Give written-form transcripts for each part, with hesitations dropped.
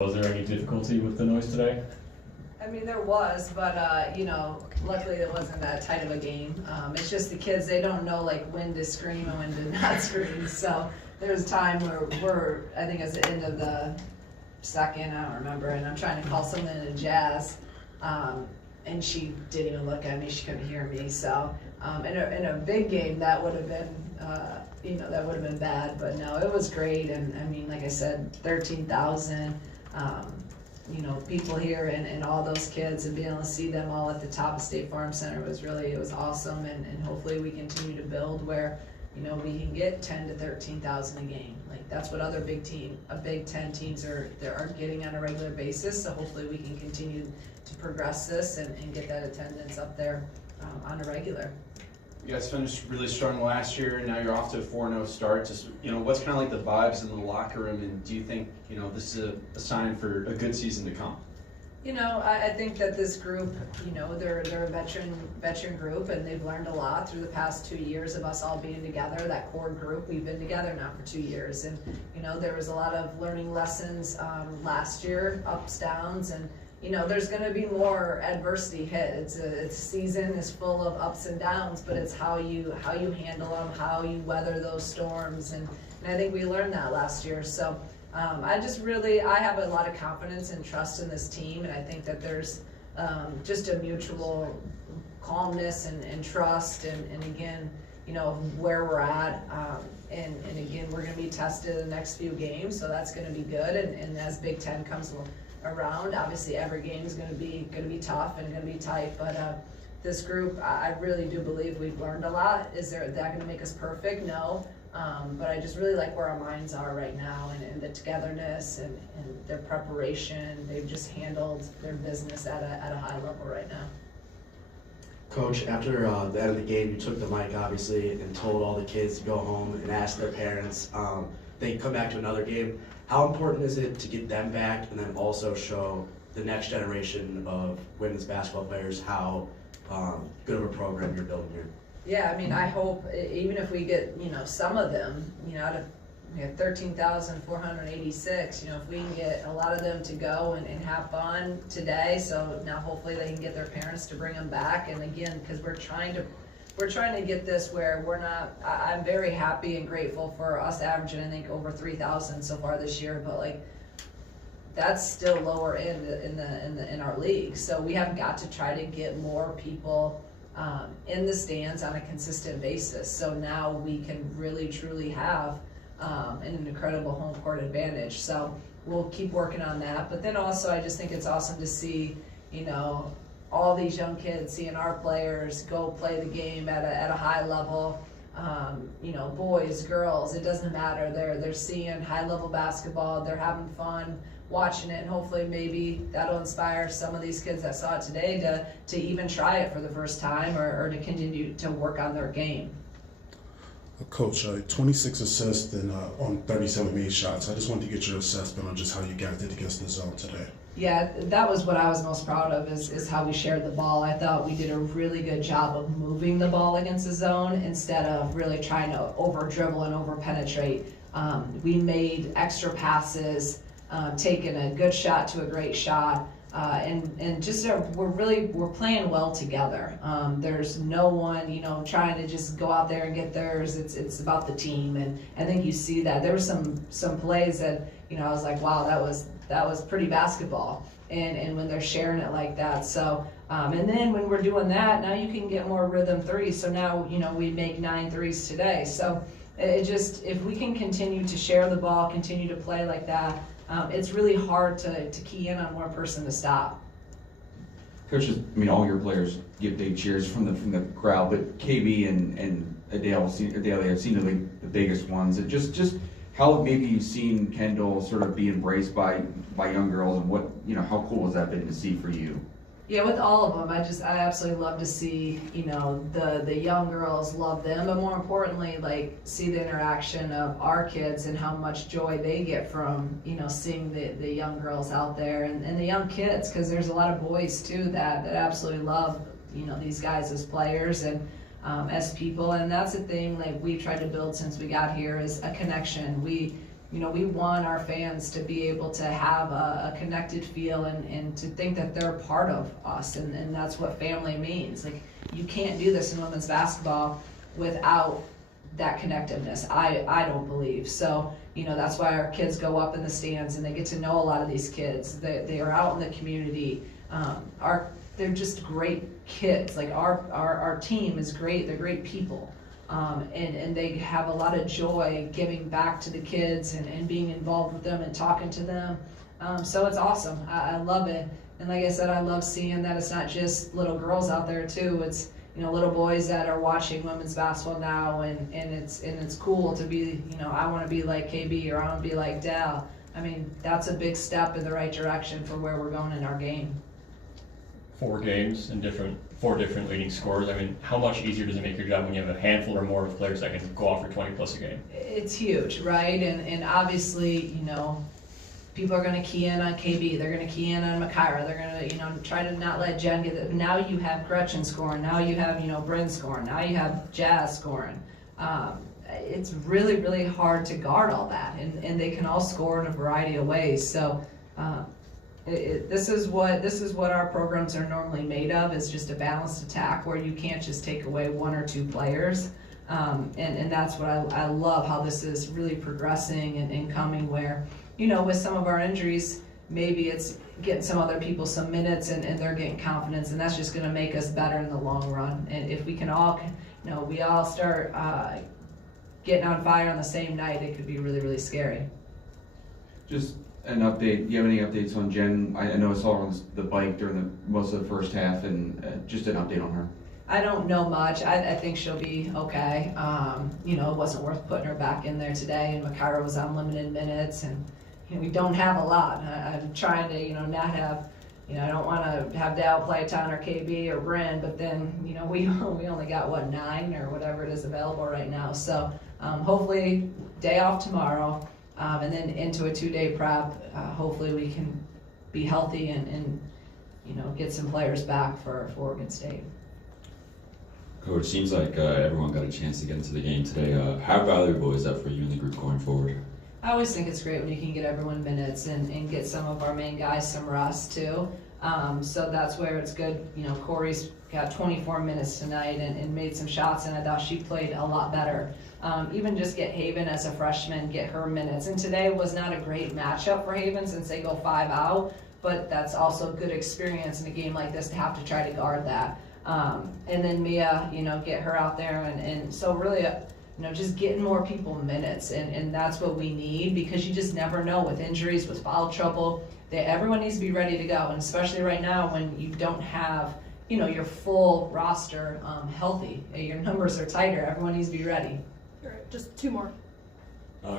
Was there any difficulty with the noise today? I mean, there was, but, luckily it wasn't that tight of a game. It's just the kids, they don't know like when to scream and when to not scream. So there's time where I think it's the end of the second, I don't remember, and I'm trying to call something in Jazz, and she didn't even look at me, she couldn't hear me. So in a big game, that would have been, that would have been bad, but no, it was great. And I mean, like I said, 13,000. People here and all those kids, and being able to see them all at the top of State Farm Center it was awesome. And hopefully we continue to build where, we can get 10 to 13,000 a game. Like that's what other Big Ten teams are getting on a regular basis. So hopefully we can continue to progress this and get that attendance up there on a regular. You guys finished really strong last year, and now you're off to a 4-0 start. Just, what's kind of like the vibes in the locker room, and do you think, this is a sign for a good season to come? I think that this group, they're a veteran group, and they've learned a lot through the past 2 years of us all being together. That core group, we've been together now for 2 years, and there was a lot of learning lessons last year, ups, downs, and there's going to be more adversity hit. It's a season is full of ups and downs, but it's how you handle them, how you weather those storms, and I think we learned that last year. So I have a lot of confidence and trust in this team, and I think that there's just a mutual calmness and trust, and again, where we're at, and again, we're going to be tested in the next few games, so that's going to be good. And as Big Ten comes around, obviously every game is going to be tough and going to be tight, but this group, I really do believe we've learned a lot. Is that going to make us perfect? No. But I just really like where our minds are right now, and the togetherness and their preparation. They've just handled their business at a high level right now. Coach, after the end of the game, you took the mic, obviously, and told all the kids to go home and ask their parents. They come back to another game. How important is it to get them back and then also show the next generation of women's basketball players how good of a program you're building here? Yeah, I mean, I hope even if we get, some of them, out of 13,486, if we can get a lot of them to go and have fun today. So now hopefully they can get their parents to bring them back. And again, because we're trying to get this where we're not, I'm very happy and grateful for us averaging, I think, over 3,000 so far this year, but like, that's still lower in our league. So we have got to try to get more people in the stands on a consistent basis. So now we can really truly have an incredible home court advantage. So we'll keep working on that. But then also I just think it's awesome to see, all these young kids seeing our players go play the game at a high level. Boys, girls, it doesn't matter. They're seeing high level basketball. They're having fun watching it, and hopefully maybe that'll inspire some of these kids that saw it today to even try it for the first time or to continue to work on their game. Coach, 26 assists and on 37 made shots. I just wanted to get your assessment on just how you guys did against the zone today. Yeah, that was what I was most proud of is how we shared the ball. I thought we did a really good job of moving the ball against the zone instead of really trying to over dribble and over penetrate. We made extra passes, taking a good shot to a great shot, and just we're playing well together. There's no one trying to just go out there and get theirs. It's about the team, and I think you see that there were some plays that I was like, wow, that was pretty basketball, and when they're sharing it like that. So and then when we're doing that, now you can get more rhythm threes. So now we make 9 threes today. So it just, if we can continue to share the ball, continue to play like that, it's really hard to key in on one person to stop. Coaches, all your players give big cheers from the crowd, but KB and Adele have seemed to be the biggest ones. And just how maybe you've seen Kendall sort of be embraced by young girls, and what how cool has that been to see for you? Yeah, with all of them, I absolutely love to see, the young girls love them, but more importantly, like, see the interaction of our kids and how much joy they get from, seeing the young girls out there and the young kids, because there's a lot of boys too that absolutely love, these guys as players and as people, and that's the thing like we tried to build since we got here is a connection. We we want our fans to be able to have a connected feel and to think that they're part of us, and that's what family means. Like, you can't do this in women's basketball without that connectiveness. I don't believe. So, that's why our kids go up in the stands and they get to know a lot of these kids. They are out in the community. They're just great kids. Like, our team is great. They're great people. And they have a lot of joy giving back to the kids and being involved with them and talking to them. So it's awesome. I love it. And like I said, I love seeing that it's not just little girls out there too. It's, little boys that are watching women's basketball now, and it's cool to be, I want to be like KB, or I want to be like Dal. I mean, that's a big step in the right direction for where we're going in our game. 4 games and 4 different leading scorers. I mean, how much easier does it make your job when you have a handful or more of players that can go off for 20 plus a game? It's huge, right? And obviously, people are going to key in on KB. They're going to key in on Makaira. They're going to, try to not let Jen get it. Now you have Gretchen scoring. Now you have, Bryn scoring. Now you have Jazz scoring. It's really, really hard to guard all that. And they can all score in a variety of ways. So this is what our programs are normally made of, is just a balanced attack where you can't just take away 1 or 2 players. And that's what I love, how this is really progressing and coming where, with some of our injuries, maybe it's getting some other people some minutes and they're getting confidence, and that's just going to make us better in the long run. And if we can all, we all start getting on fire on the same night, it could be really, really scary. Just an update. Do you have any updates on Jen? I know I saw her on the bike during most of the first half, and just an update on her. I don't know much. I think she'll be okay. It wasn't worth putting her back in there today, and Makaira was on limited minutes, and we don't have a lot. I'm trying to, not have, I don't want to have Dal play a ton or KB or Bryn, but then, we only got, 9 or whatever it is available right now. So hopefully day off tomorrow, and then into a 2-day prep. Hopefully we can be healthy and get some players back for Oregon State. Coach, seems like everyone got a chance to get into the game today. How valuable is that for you and the group going forward? I always think it's great when you can get everyone minutes and get some of our main guys some rest too. So that's where it's good. Corey's got 24 minutes tonight and made some shots, and I thought she played a lot better. Even just get Haven as a freshman, get her minutes. And today was not a great matchup for Haven since they go 5 out, but that's also good experience in a game like this to have to try to guard that. And then Mia, get her out there, and so really, just getting more people minutes, and that's what we need, because you just never know with injuries, with foul trouble, that everyone needs to be ready to go, and especially right now when you don't have, your full roster healthy, your numbers are tighter, everyone needs to be ready. All right, just 2 more.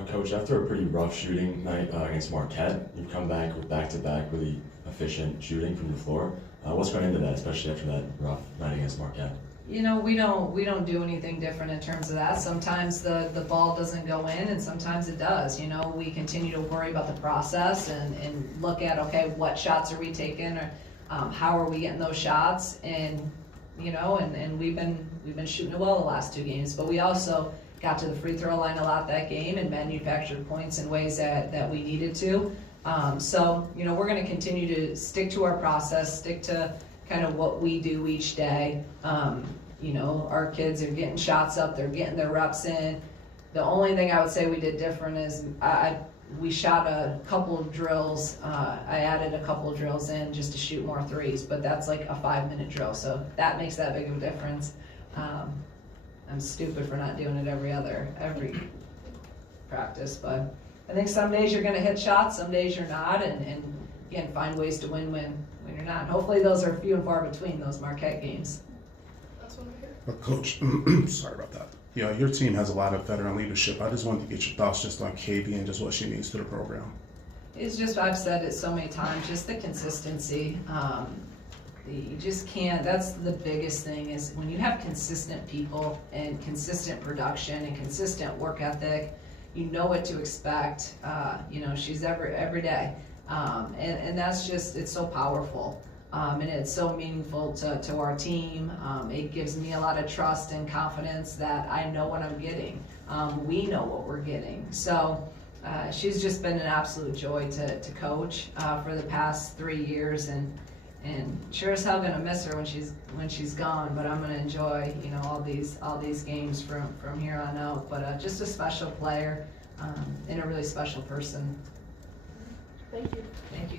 Coach, after a pretty rough shooting night against Marquette, you've come back with back-to-back really efficient shooting from the floor. What's going into that, especially after that rough night against Marquette? We don't do anything different in terms of that. Sometimes the ball doesn't go in, and sometimes it does. We continue to worry about the process and look at, okay, what shots are we taking, or how are we getting those shots, and we've been shooting it well the last 2 games, but we also got to the free throw line a lot that game and manufactured points in ways that we needed to. So we're going to continue to stick to our process, stick to kind of what we do each day. Our kids are getting shots up, they're getting their reps in. The only thing I would say we did different is we shot a couple of drills. I added a couple of drills in just to shoot more threes, but that's like a 5-minute drill, so that makes that big of a difference. I'm stupid for not doing it every practice, but I think some days you're going to hit shots, some days you're not, and again, find ways to win when you're not. Hopefully those are few and far between, those Marquette games. That's one here. But Coach, sorry about that. Yeah, your team has a lot of veteran leadership. I just wanted to get your thoughts just on KB and just what she means to the program. It's just, I've said it so many times, just the consistency. You just can't, that's the biggest thing, is when you have consistent people and consistent production and consistent work ethic, you know what to expect. She's every day. And that's just, it's so powerful. And it's so meaningful to our team. It gives me a lot of trust and confidence that I know what I'm getting. We know what we're getting. So she's just been an absolute joy to coach for the past 3 years, and sure as hell gonna miss her when she's gone. But I'm gonna enjoy, you know, all these games from here on out. But just a special player and a really special person. Thank you. Thank you.